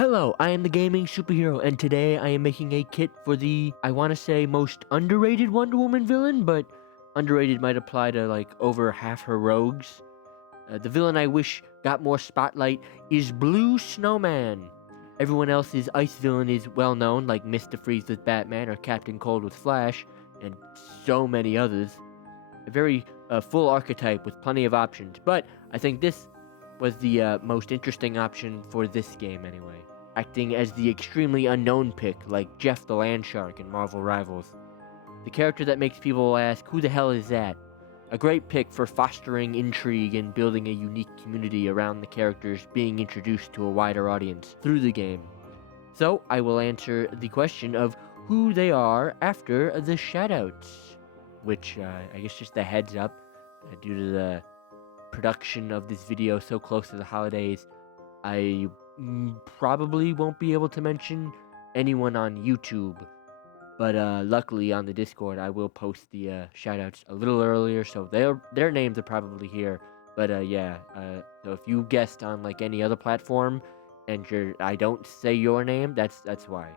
Hello, I am the gaming superhero, and today I am making a kit for the, I want to say, most underrated Wonder Woman villain, but underrated might apply to like over half her rogues. The villain I wish got more spotlight is Blue Snowman. Everyone else's ice villain is well known, like Mr. Freeze with Batman or Captain Cold with Flash, and so many others. A very full archetype with plenty of options, but I think this was the most interesting option for this game anyway. Acting as the extremely unknown pick like Jeff the Landshark in Marvel Rivals. The character that makes people ask, who the hell is that? A great pick for fostering intrigue and building a unique community around the characters being introduced to a wider audience through the game. So, I will answer the question of who they are after the shoutouts, which I guess just a heads up, due to the production of this video so close to the holidays, I probably won't be able to mention anyone on YouTube, but luckily on the Discord I will post the shoutouts a little earlier, so their names are probably here. But so if you guessed on like any other platform and I don't say your name, that's why.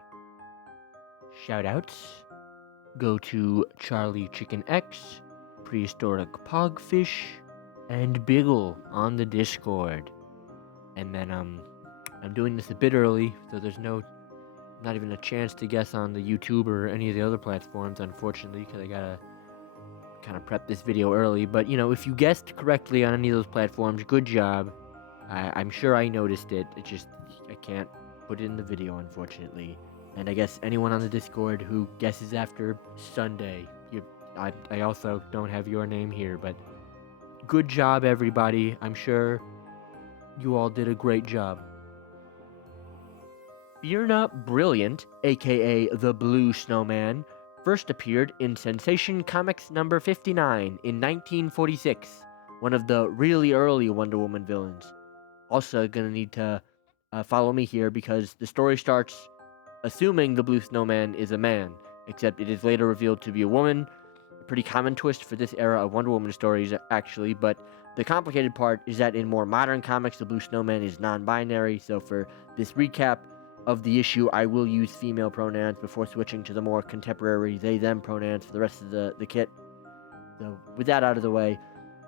Shoutouts go to Charlie Chicken X, Prehistoric Pogfish, and Biggle on the Discord. And then I'm doing this a bit early, so there's not even a chance to guess on the YouTube or any of the other platforms, unfortunately, because I gotta kind of prep this video early. But, you know, if you guessed correctly on any of those platforms, good job. I'm sure I noticed it. It just, I can't put it in the video, unfortunately. And I guess anyone on the Discord who guesses after Sunday, I also don't have your name here, but good job, everybody. I'm sure you all did a great job. Birna Brilliant, aka the Blue Snowman, first appeared in Sensation Comics number 59 in 1946, one of the really early Wonder Woman villains. Also gonna need to follow me here because the story starts assuming the Blue Snowman is a man, except it is later revealed to be a woman. A pretty common twist for this era of Wonder Woman stories, actually, but the complicated part is that in more modern comics, the Blue Snowman is non-binary, so for this recap of the issue, I will use female pronouns before switching to the more contemporary they-them pronouns for the rest of the kit. So, with that out of the way,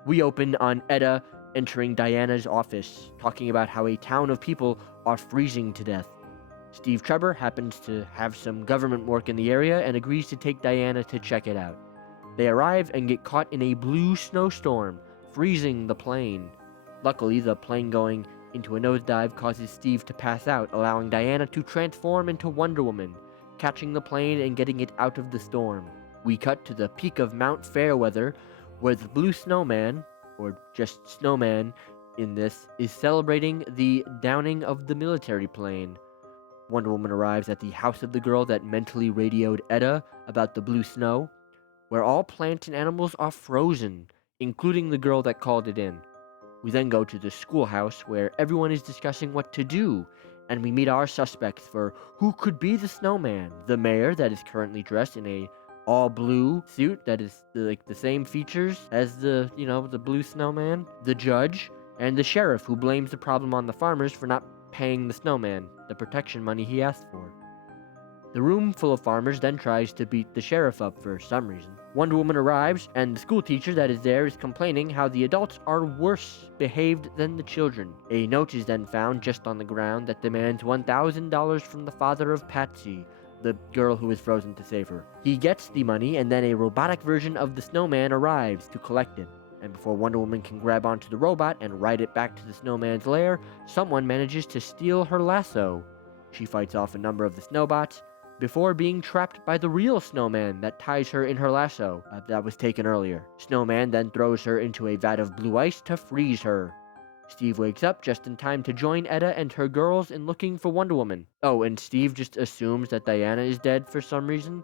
we open on Edda entering Diana's office, talking about how a town of people are freezing to death. Steve Trevor happens to have some government work in the area and agrees to take Diana to check it out. They arrive and get caught in a blue snowstorm, freezing the plane. Luckily, the plane going into a nosedive causes Steve to pass out, allowing Diana to transform into Wonder Woman, catching the plane and getting it out of the storm. We cut to the peak of Mount Fairweather, where the Blue Snowman, or just Snowman in this, is celebrating the downing of the military plane. Wonder Woman arrives at the house of the girl that mentally radioed Edda about the blue snow, where all plants and animals are frozen, including the girl that called it in. We then go to the schoolhouse where everyone is discussing what to do, and we meet our suspects for who could be the snowman. The mayor that is currently dressed in a all-blue suit that is like the same features as the blue snowman. The judge, and the sheriff who blames the problem on the farmers for not paying the snowman the protection money he asked for. The room full of farmers then tries to beat the sheriff up for some reason. Wonder Woman arrives, and the school teacher that is there is complaining how the adults are worse behaved than the children. A note is then found just on the ground that demands $1,000 from the father of Patsy, the girl who is frozen to save her. He gets the money, and then a robotic version of the snowman arrives to collect it. And before Wonder Woman can grab onto the robot and ride it back to the snowman's lair, someone manages to steal her lasso. She fights off a number of the snowbots, before being trapped by the real snowman that ties her in her lasso that was taken earlier. Snowman then throws her into a vat of blue ice to freeze her. Steve wakes up just in time to join Edda and her girls in looking for Wonder Woman. Oh, and Steve just assumes that Diana is dead for some reason.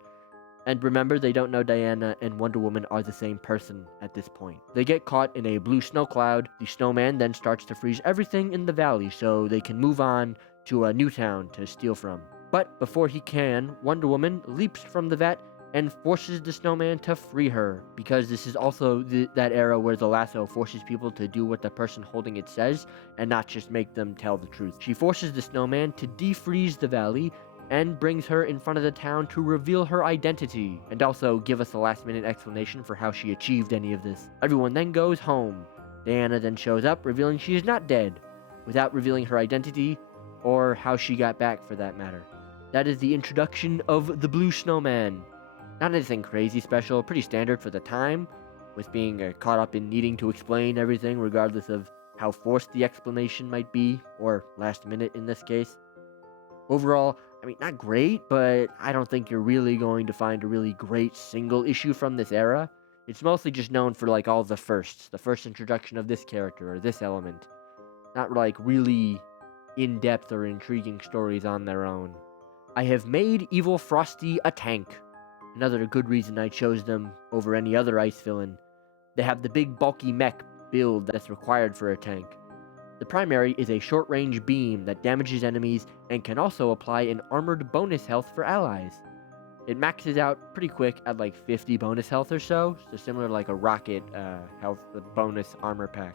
And remember, they don't know Diana and Wonder Woman are the same person at this point. They get caught in a blue snow cloud. The snowman then starts to freeze everything in the valley so they can move on to a new town to steal from. But before he can, Wonder Woman leaps from the vat and forces the Snowman to free her, because this is also that era where the lasso forces people to do what the person holding it says and not just make them tell the truth. She forces the Snowman to defreeze the valley and brings her in front of the town to reveal her identity, and also give us a last-minute explanation for how she achieved any of this. Everyone then goes home. Diana then shows up, revealing she is not dead, without revealing her identity, or how she got back for that matter. That is the introduction of the Blue Snowman. Not anything crazy special, pretty standard for the time, with being caught up in needing to explain everything regardless of how forced the explanation might be, or last minute in this case. Overall, I mean, not great, but I don't think you're really going to find a really great single issue from this era. It's mostly just known for like all the firsts, the first introduction of this character or this element. Not like really in-depth or intriguing stories on their own. I have made Evil Frosty a tank. Another good reason I chose them over any other ice villain. They have the big bulky mech build that's required for a tank. The primary is a short-range beam that damages enemies and can also apply an armored bonus health for allies. It maxes out pretty quick at like 50 bonus health or so similar to like a rocket health bonus armor pack.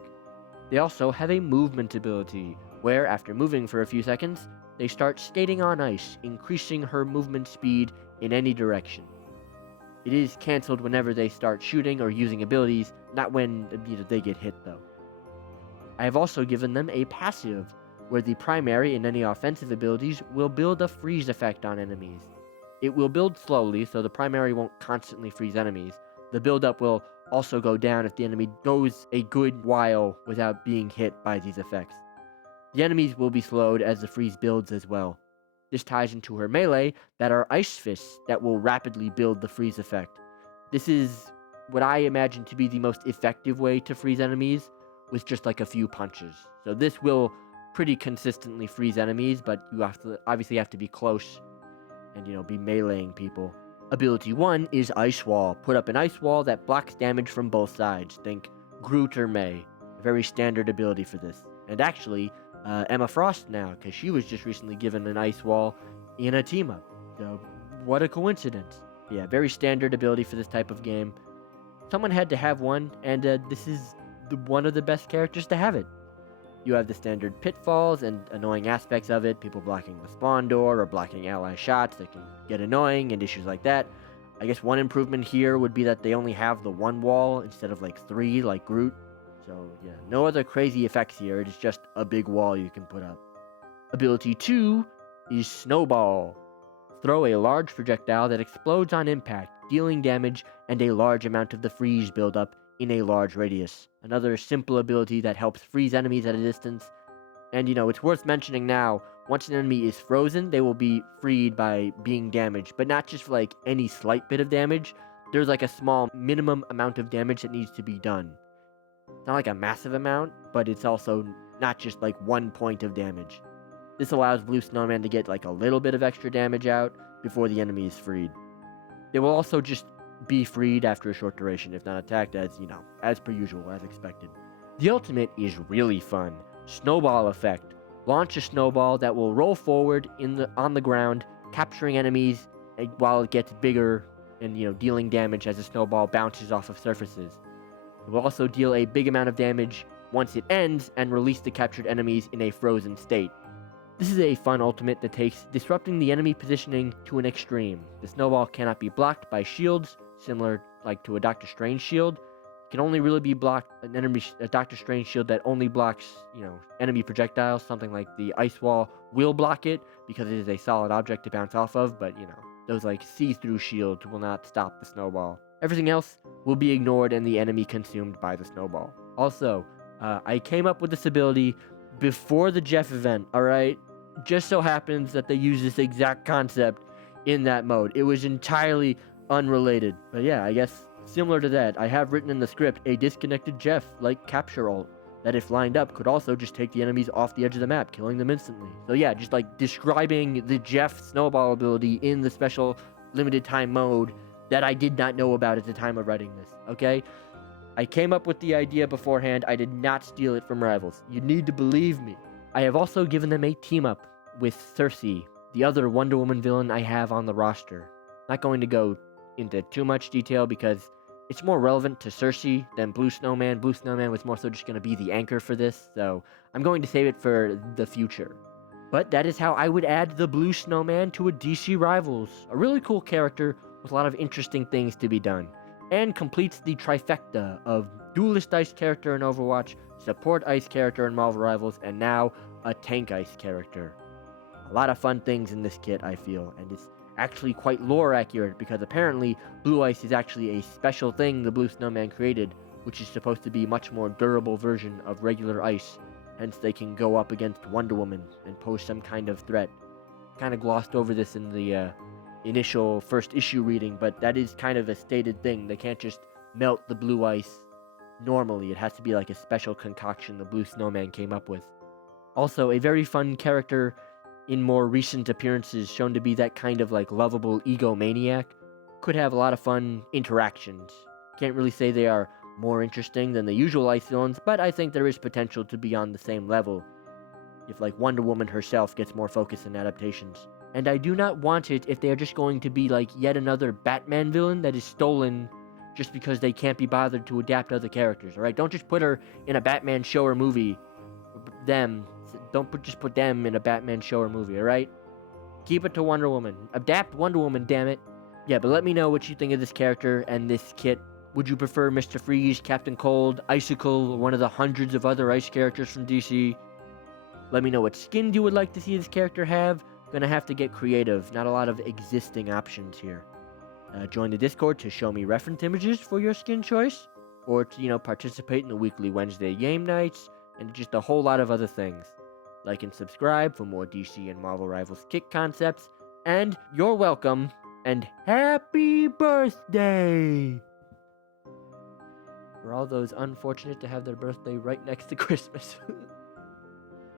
They also have a movement ability, where after moving for a few seconds, they start skating on ice, increasing her movement speed in any direction. It is cancelled whenever they start shooting or using abilities, not when they get hit though. I have also given them a passive, where the primary and any offensive abilities will build a freeze effect on enemies. It will build slowly, so the primary won't constantly freeze enemies. The build-up will also go down if the enemy goes a good while without being hit by these effects. The enemies will be slowed as the freeze builds as well. This ties into her melee that are ice fists that will rapidly build the freeze effect. This is what I imagine to be the most effective way to freeze enemies, with just like a few punches. So this will pretty consistently freeze enemies, but you obviously have to be close and be meleeing people. Ability 1 is Ice Wall. Put up an ice wall that blocks damage from both sides. Think Groot or May. A very standard ability for this. And actually, Emma Frost now, because she was just recently given an ice wall in a team-up. So, what a coincidence. Yeah, very standard ability for this type of game. Someone had to have one, and this is one of the best characters to have it. You have the standard pitfalls and annoying aspects of it, people blocking the spawn door or blocking ally shots that can get annoying and issues like that. I guess one improvement here would be that they only have the one wall instead of like 3 like Groot. So yeah, no other crazy effects here, it is just a big wall you can put up. Ability 2 is Snowball. Throw a large projectile that explodes on impact, dealing damage and a large amount of the freeze buildup in a large radius. Another simple ability that helps freeze enemies at a distance. And it's worth mentioning now, once an enemy is frozen, they will be freed by being damaged, but not just for like any slight bit of damage. There's like a small minimum amount of damage that needs to be done. It's not like a massive amount, but it's also not just like 1 point of damage. This allows Blue Snowman to get like a little bit of extra damage out before the enemy is freed. They will also just be freed after a short duration if not attacked, as per usual, as expected. The ultimate is really fun. Snowball effect. Launch a snowball that will roll forward on the ground, capturing enemies while it gets bigger and dealing damage as the snowball bounces off of surfaces. It will also deal a big amount of damage once it ends and release the captured enemies in a frozen state. This is a fun ultimate that takes disrupting the enemy positioning to an extreme. The snowball cannot be blocked by shields, similar like to a Doctor Strange shield. It can only really be blocked a Doctor Strange shield that only blocks, enemy projectiles. Something like the ice wall will block it because it is a solid object to bounce off of, but those like see-through shields will not stop the snowball. Everything else will be ignored and the enemy consumed by the snowball. Also, I came up with this ability before the Jeff event, alright? Just so happens that they use this exact concept in that mode. It was entirely unrelated. But yeah, I guess similar to that, I have written in the script a disconnected Jeff, like capture ult, that if lined up could also just take the enemies off the edge of the map, killing them instantly. So yeah, just like describing the Jeff snowball ability in the special limited time mode that I did not know about at the time of writing this, okay? I came up with the idea beforehand. I did not steal it from rivals. You need to believe me. I have also given them a team-up with Cersei, the other Wonder Woman villain I have on the roster. Not going to go into too much detail because it's more relevant to Cersei than Blue Snowman. Blue Snowman was more so just going to be the anchor for this, so I'm going to save it for the future. But that is how I would add the Blue Snowman to a DC Rivals. A really cool character with a lot of interesting things to be done. And completes the trifecta of Duelist Ice character in Overwatch, Support Ice character in Marvel Rivals, and now a Tank Ice character. A lot of fun things in this kit, I feel, and it's actually quite lore accurate because apparently Blue Ice is actually a special thing the Blue Snowman created, which is supposed to be a much more durable version of regular ice. Hence, they can go up against Wonder Woman and pose some kind of threat. Kind of glossed over this in the initial first issue reading, but that is kind of a stated thing. They can't just melt the blue ice normally. It has to be like a special concoction the Blue Snowman came up with. Also, a very fun character in more recent appearances, shown to be that kind of like lovable egomaniac. Could have a lot of fun interactions. Can't really say they are more interesting than the usual ice villains, but I think there is potential to be on the same level if like Wonder Woman herself gets more focus in adaptations. And I do not want it if they are just going to be like yet another Batman villain that is stolen just because they can't be bothered to adapt other characters, alright? Don't just put her in a Batman show or movie. Just put them in a Batman show or movie, alright? Keep it to Wonder Woman. Adapt Wonder Woman, damn it. Yeah, but let me know what you think of this character and this kit. Would you prefer Mr. Freeze, Captain Cold, Icicle, or one of the hundreds of other ice characters from DC? Let me know what skins you would like to see this character have. Gonna have to get creative. Not a lot of existing options here. Join the Discord to show me reference images for your skin choice, or to, participate in the weekly Wednesday game nights, and just a whole lot of other things. Like and subscribe for more DC and Marvel Rivals kit concepts, and you're welcome, and happy birthday! For all those unfortunate to have their birthday right next to Christmas.